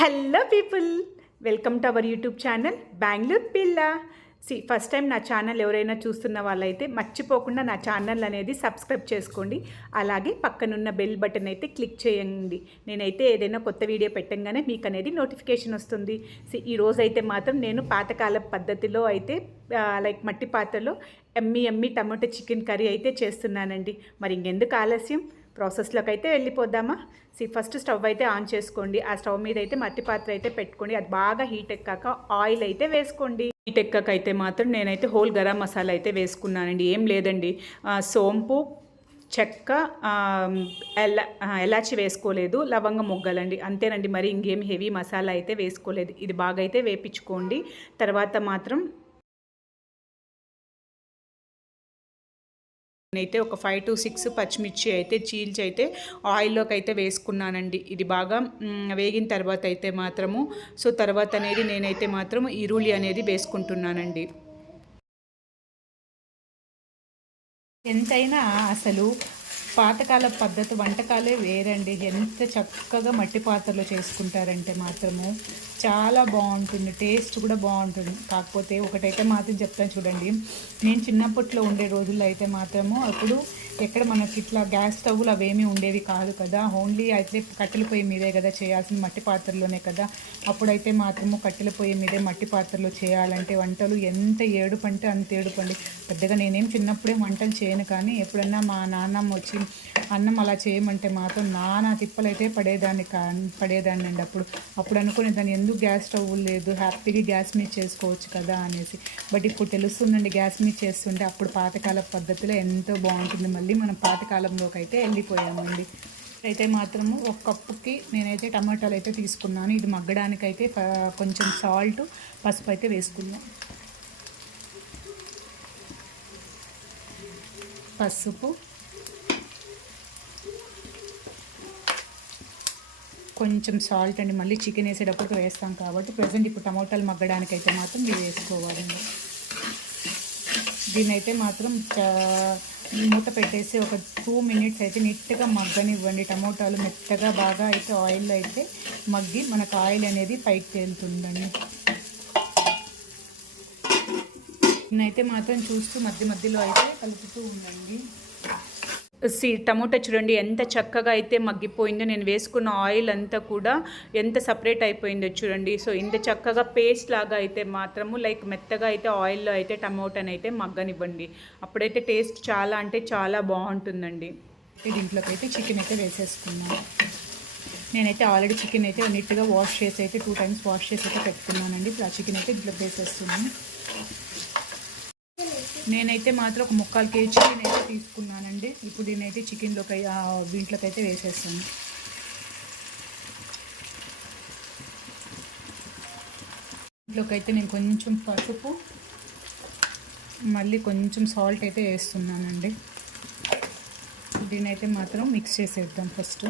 Hello people, welcome to our YouTube channel Bengaluru పిల్ల. First time నా channel ఎవరైనా చూస్తున్న వాళ్ళైతే మర్చిపోకుండా నా ఛానల్ అనేది సబ్స్క్రైబ్ చేసుకోండి. అలాగే పక్కనున్న బెల్ బటన్ అయితే క్లిక్ చేయండి. నేనైతే ఏదైనా కొత్త వీడియో పెట్టంగానే మీకు అనేది నోటిఫికేషన్ వస్తుంది. ఈరోజు అయితే మాత్రం నేను పాతకాల పద్ధతిలో అయితే లైక్ మట్టి పాత్రలో ఎమ్మి టమాటో చికెన్ కర్రీ అయితే చేస్తున్నానండి. మరి ఇంకెందుకు ఆలస్యం, ప్రాసెస్లోకి అయితే వెళ్ళిపోద్దామా. ఫస్ట్ స్టవ్ అయితే ఆన్ చేసుకోండి. ఆ స్టవ్ మీద అయితే మట్టి పాత్ర అయితే పెట్టుకోండి. అది బాగా హీట్ ఎక్కాక ఆయిల్ అయితే వేసుకోండి. హీట్ ఎక్కాక అయితే మాత్రం నేనైతే హోల్ గరం మసాలా అయితే వేసుకున్నానండి. ఏం లేదండి, సోంపు, చెక్క, ఎలాచి వేసుకోలేదు, లవంగ మొగ్గలండి, అంతేనండి. మరి ఇంకేం హెవీ మసాలా అయితే వేసుకోలేదు. ఇది బాగా అయితే వేపించుకోండి. తర్వాత మాత్రం నేనైతే ఒక 5 to 6 పచ్చిమిర్చి అయితే చీల్చి అయితే ఆయిల్లోకి అయితే వేసుకున్నానండి. ఇది బాగా వేగిన తర్వాత అయితే మాత్రము తర్వాత అనేది నేనైతే మాత్రం ఈరుల్లి అనేది వేసుకుంటున్నానండి. ఎంతైనా అసలు పాతకాల పద్ధతి వంటకాలే వేరండి. ఎంత చక్కగా మట్టి పాత్రలో చేసుకుంటారంటే మాత్రము చాలా బాగుంటుంది, టేస్ట్ కూడా బాగుంటుంది. కాకపోతే ఒకటైతే మాత్రం చెప్తాను చూడండి, నేను చిన్నప్పట్లో ఉండే రోజుల్లో అయితే మాత్రము అప్పుడు ఎక్కడ మనకి ఇట్లా గ్యాస్ స్టవ్లు అవేమీ ఉండేవి కాదు కదా. ఓన్లీ అయితే కట్టెల పొయ్యి మీదే కదా చేయాల్సిన, మట్టి పాత్రలోనే కదా. అప్పుడైతే మాత్రము కట్టెల పొయ్యి మీదే మట్టి పాత్రలో చేయాలంటే వంటలు ఎంత ఏడుపంటే అంత ఏడుపండి. పెద్దగా నేనేం చిన్నప్పుడే వంటలు చేయను, కానీ ఎప్పుడన్నా మా నాన్నమ్మ వచ్చి అన్నం అలా చేయమంటే మాత్రం నానా తిప్పలైతే పడేదాన్ని అండి. అప్పుడు అనుకునే దాన్ని, ఎందుకు గ్యాస్ స్టవ్ లేదు, హ్యాపీగా గ్యాస్ మీద చేసుకోవచ్చు కదా అనేసి. బట్ ఇప్పుడు తెలుస్తుందండి, గ్యాస్ మీద చేస్తుంటే అప్పుడు పాతకాల పద్ధతిలో ఎంతో బాగుంటుంది. మళ్ళీ మనం పాతకాలంలోకి అయితే వెళ్ళిపోయామండి. అయితే మాత్రము ఒక కప్పుకి నేనైతే టమాటాలు అయితే తీసుకున్నాను. ఇది మగ్గడానికైతే కొంచెం సాల్ట్, పసుపు అయితే వేసుకున్నాం. పసుపు, కొంచెం సాల్ట్ అండి. మళ్ళీ చికెన్ వేసేటప్పుడు వేస్తాం కాబట్టి ప్రజెంట్ ఇప్పుడు టమాటాలు మగ్గడానికి అయితే మాత్రం ఇవి వేసుకోవాలండి. దీనైతే మాత్రం మూత పెట్టేసి ఒక 2 minutes అయితే నీట్గా మగ్గనివ్వండి. టమోటాలు మెత్తగా బాగా అయితే ఆయిల్లో అయితే మగ్గి మనకు ఆయిల్ అనేది పైకి తేలుతుందండి. నేనైతే మాత్రం చూస్తూ మధ్యలో అయితే కలుపుతూ ఉండండి. టమోటా చూడండి ఎంత చక్కగా అయితే మగ్గిపోయిందో. నేను వేసుకున్న ఆయిల్ అంతా కూడా ఎంత సపరేట్ అయిపోయిందో చూడండి. ఇంత చక్కగా పేస్ట్ లాగా అయితే మాత్రము లైక్ మెత్తగా అయితే ఆయిల్లో అయితే టమోటాని అయితే మగ్గనివ్వండి. అప్పుడైతే టేస్ట్ చాలా అంటే చాలా బాగుంటుందండి. దీంట్లోకి అయితే చికెన్ అయితే వేసేసుకున్నాను. నేనైతే ఆల్రెడీ చికెన్ అయితే నీట్గా వాష్ చేసి అయితే 2 times వాష్ చేసి అయితే పెట్టుకున్నానండి. ఇప్పుడు ఆ చికెన్ అయితే దీంట్లో వేసేస్తున్నాను. నేనైతే మాత్రం ఒక 3/4 kg చికెన్ అయితే తీసుకున్నానండి. ఇప్పుడు దీనైతే చికెన్లోకి దీంట్లోకి అయితే వేసేస్తాను. దీంట్లోకి అయితే నేను కొంచెం పసుపు, మళ్ళీ కొంచెం సాల్ట్ అయితే వేస్తున్నానండి. దీనైతే మాత్రం మిక్స్ చేసేద్దాం ఫస్ట్.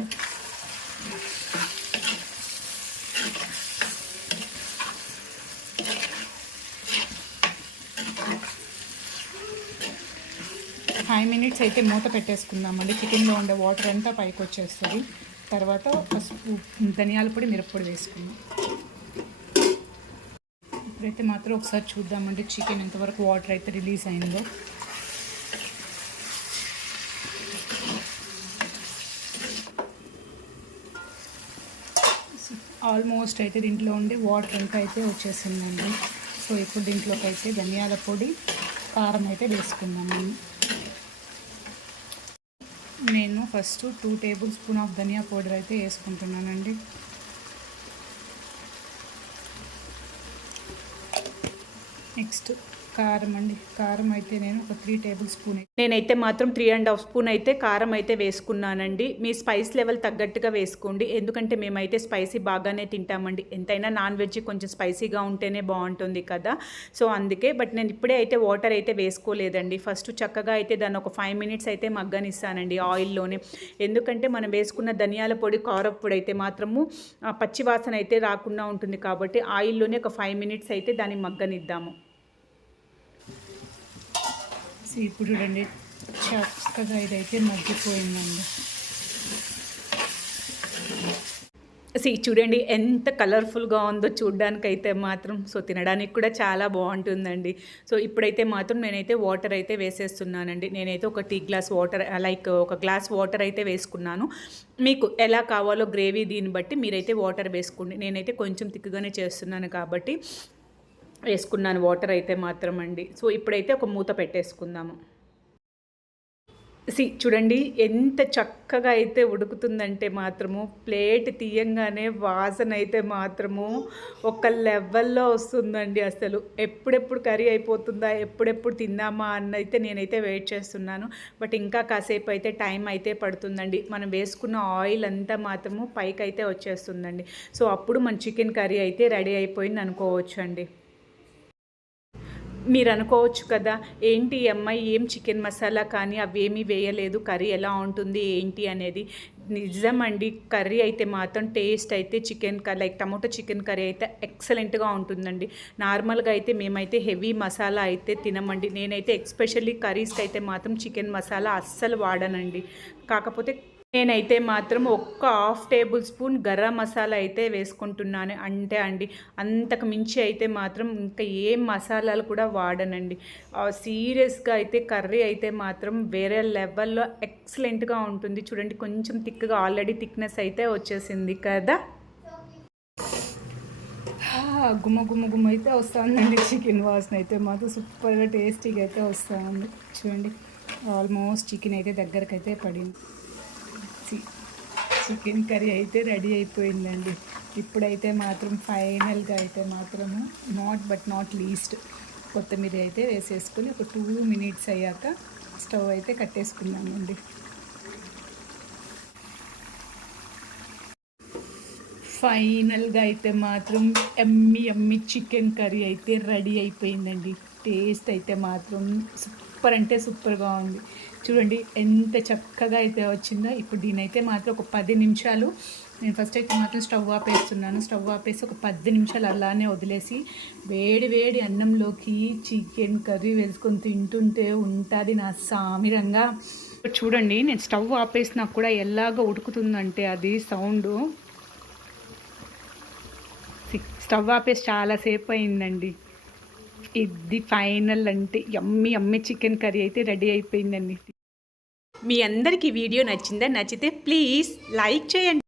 ఫైవ్ మినిట్స్ అయితే మూత పెట్టేసుకుందామండి. చికెన్లో ఉండే వాటర్ అంతా పైకి వచ్చేస్తుంది. తర్వాత పసుపు, ధనియాల పొడి, మిరప్పొడి వేసుకుందాం. ఇప్పుడైతే మాత్రం ఒకసారి చూద్దామండి చికెన్ ఎంతవరకు వాటర్ అయితే రిలీజ్ అయిందో. ఆల్మోస్ట్ అయితే దీంట్లో ఉండే వాటర్ అంతా అయితే వచ్చేసిందండి. ఇప్పుడు దీంట్లోకి అయితే ధనియాల పొడి, కారం అయితే వేసుకుందాము. నేను first 2 tablespoons of dhaniya powder అయితే వేసుకుంటున్నానండి. నెక్స్ట్ కారం అండి. కారం అయితే నేను ఒక 3 tablespoons, నేనైతే మాత్రం 3.5 spoon అయితే కారం అయితే వేసుకున్నానండి. మీ స్పైస్ లెవెల్ తగ్గట్టుగా వేసుకోండి, ఎందుకంటే మేమైతే స్పైసీ బాగానే తింటామండి. ఎంతైనా నాన్ వెజ్ కొంచెం స్పైసీగా ఉంటేనే బాగుంటుంది కదా. అందుకే. బట్ నేను ఇప్పుడే అయితే వాటర్ అయితే వేసుకోలేదండి. ఫస్ట్ చక్కగా అయితే దాన్ని ఒక 5 minutes అయితే మగ్గనిస్తానండి ఆయిల్లోనే. ఎందుకంటే మనం వేసుకున్న ధనియాల పొడి, కారం పొడి అయితే మాత్రము పచ్చి వాసన అయితే రాకుండా ఉంటుంది కాబట్టి ఆయిల్లోనే ఒక 5 minutes అయితే దాన్ని మగ్గనిద్దాము. ఇప్పుడు చూడండి చక్కగా ఇదైతే మగ్గిపోయిందండి. చూడండి ఎంత కలర్ఫుల్గా ఉందో చూడ్డానికైతే మాత్రం. సో తినడానికి కూడా చాలా బాగుంటుందండి. సో ఇప్పుడైతే మాత్రం నేనైతే వాటర్ అయితే వేసేస్తున్నానండి. నేనైతే ఒక టీ గ్లాస్ వాటర్ లైక్ ఒక గ్లాస్ వాటర్ అయితే వేసుకున్నాను. మీకు ఎలా కావాలో గ్రేవీ దీన్ని బట్టి మీరైతే వాటర్ వేసుకోండి. నేనైతే కొంచెం తిక్కుగానే చేస్తున్నాను కాబట్టి వేసుకున్నాను వాటర్ అయితే మాత్రం అండి. సో ఇప్పుడైతే ఒక మూత పెట్టేసుకుందాము. చూడండి ఎంత చక్కగా అయితే ఉడుకుతుందంటే మాత్రము, ప్లేట్ తీయంగానే వాసన అయితే మాత్రము ఒక లెవెల్లో వస్తుందండి. అసలు ఎప్పుడెప్పుడు కర్రీ అయిపోతుందా, ఎప్పుడెప్పుడు తిందామా అన్నైతే నేనైతే వెయిట్ చేస్తున్నాను. బట్ ఇంకా కాసేపు అయితే టైం అయితే పడుతుందండి. మనం వేసుకున్న ఆయిల్ అంతా మాత్రము పైకి అయితే వచ్చేస్తుందండి. సో అప్పుడు మన చికెన్ కర్రీ అయితే రెడీ అయిపోయింది అనుకోవచ్చు అండి. మీరు అనుకోవచ్చు కదా, ఏంటి ఈ అమ్మాయి ఏం చికెన్ మసాలా కానీ అవేమీ వేయలేదు, కర్రీ ఎలా ఉంటుంది ఏంటి అనేది. నిజమండి, కర్రీ అయితే మాత్రం టేస్ట్ అయితే chicken like tomato chicken curry అయితే ఎక్సలెంట్గా ఉంటుందండి. నార్మల్గా అయితే మేమైతే హెవీ మసాలా అయితే తినమండి. నేనైతే ఎక్స్పెషల్లీ కర్రీస్కి అయితే మాత్రం చికెన్ మసాలా అస్సలు వాడనండి. కాకపోతే నేనైతే మాత్రం ఒక్క half table spoon garam masala అయితే వేసుకుంటున్నాను అంతే అండి. అంతకు మించి అయితే మాత్రం ఇంకా ఏం మసాలాలు కూడా వాడనండి. సీరియస్గా అయితే కర్రీ అయితే మాత్రం వేరే లెవెల్లో ఎక్సలెంట్గా ఉంటుంది. చూడండి కొంచెం థిక్గా ఆల్రెడీ థిక్నెస్ అయితే వచ్చేసింది కదా. గుమ్మ గుమ్మ గుమ్మ అయితే వస్తుందండి. చికెన్ వాసన అయితే మాత్రం సూపర్గా టేస్టీగా అయితే వస్తుంది. చూడండి ఆల్మోస్ట్ చికెన్ అయితే దగ్గరకు అయితే పడింది. చికెన్ కర్రీ అయితే రెడీ అయిపోయిందండి. ఇప్పుడైతే మాత్రం ఫైనల్గా అయితే మాత్రము నాట్ లీస్ట్ కొత్తిమీర అయితే వేసేసుకొని ఒక 2 minutes అయ్యాక స్టవ్ అయితే కట్టేసుకున్నామండి. ఫైనల్గా అయితే మాత్రం ఎమ్మి చికెన్ కర్రీ అయితే రెడీ అయిపోయిందండి. టేస్ట్ అయితే మాత్రం సూపర్ అంటే సూపర్గా ఉంది. చూడండి ఎంత చక్కగా అయితే వచ్చిందో. ఇప్పుడు దీనైతే మాత్రం ఒక 10 నిమిషాలు నేను ఫస్ట్ అయితే మాత్రం స్టవ్ ఆపేస్తున్నాను. స్టవ్ ఆపేసి ఒక 10 నిమిషాలు అలానే వదిలేసి వేడి అన్నంలోకి చికెన్ కర్రీ వేసుకొని తింటుంటే ఉంటుంది నా సామిరంగా. చూడండి నేను స్టవ్ ఆపేసినా కూడా ఎలాగ ఉడుకుతుందంటే అది సౌండ్. స్టవ్ ఆపేసి చాలాసేపు అయిందండి. ఇది ఫైనల్ అంటే యమ్మీ చికెన్ కర్రీ అయితే రెడీ అయిపోయిందండి. మీ అందరికీ వీడియో నచ్చిందా? నచ్చితే ప్లీజ్ లైక్ చేయండి.